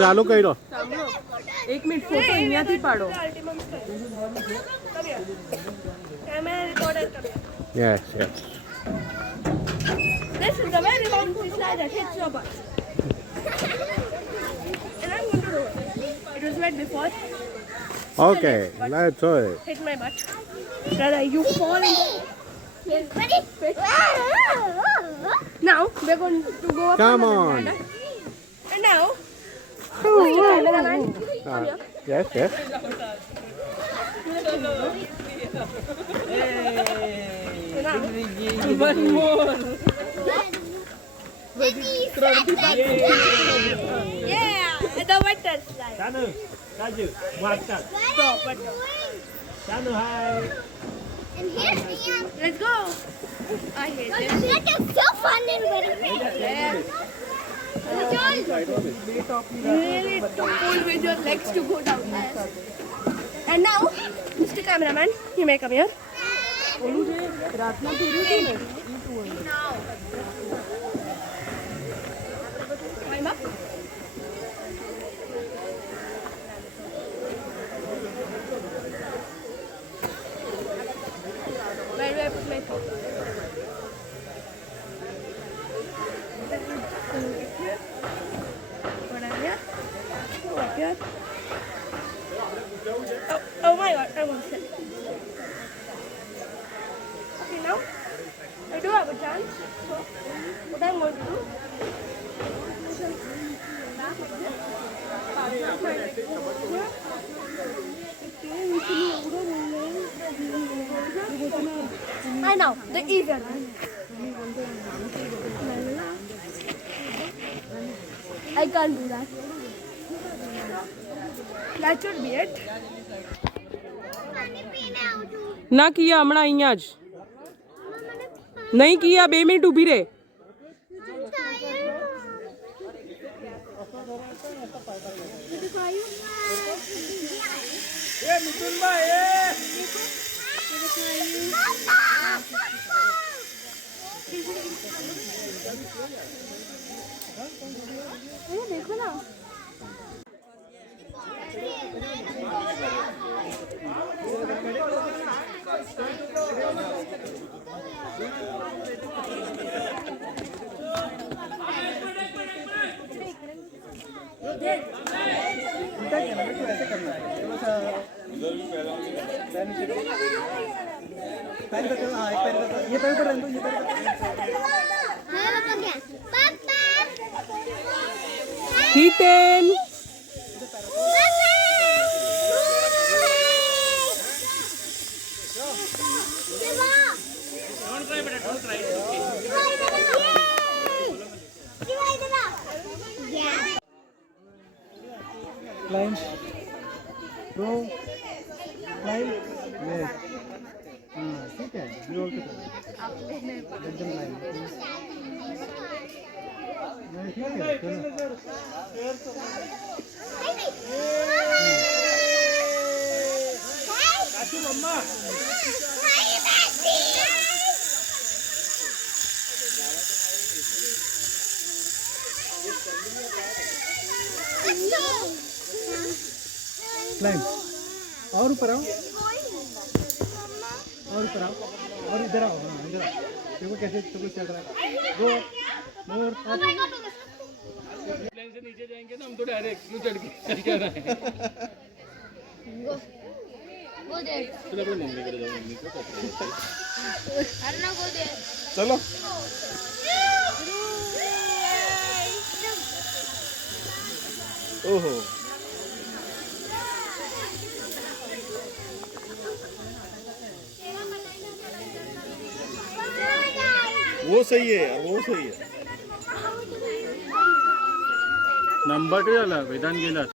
ચાલુ કર્યો. એક મિનિટ ફોટો અહીંયાથી પાડો. Yes yes. This is the very long slide that hits your butt. And I'm going to do it. It was wet before. Okay, let's do it. Hit my butt. Brother, you fall in. Ready? Now we're going to go up. Come on. on. And now. Yes, yes. One more. Yeah, the water slide. Raju, master. Stop, water. Chanu, hi. And here's the end. Let's go. I hate this. That is so fun and very fun. Yeah. Really pull with your legs to go down there. And now, Mr. Cameraman, you may come here. Now. Climb up. Where do I put my phone? Put on here. Go up here. Oh my god, I won't sit. Okay, now I do have a chance. So what I'm going to do. I know, the easier one. I can't do that. That should be it. ના કિયા હમણાં અહીંયા જ નહીં કિયા 2 minute ઊભી રહે. देखो ना. Hiten Climb. Go. Climb. Yes. ठीक है. You also can. Let them climb. ठीक है. काशू मम्मा. Climb. और ऊपर आओ. और ऊपर आओ. और इधर आओ. हाँ इधर आओ. देखो कैसे तुम चल रहा है. Go. More. प्लेन से नीचे जाएंगे ना हम तो डायरेक्ट क्यों चढ़ के क्या रहा है. Go there. चलो अपने मम्मी को जाओ मम्मी को. Arna, go there. चलो. ओहो. वो सही है यार, वो सही है. नंबर 2 आला वेदांत गेला.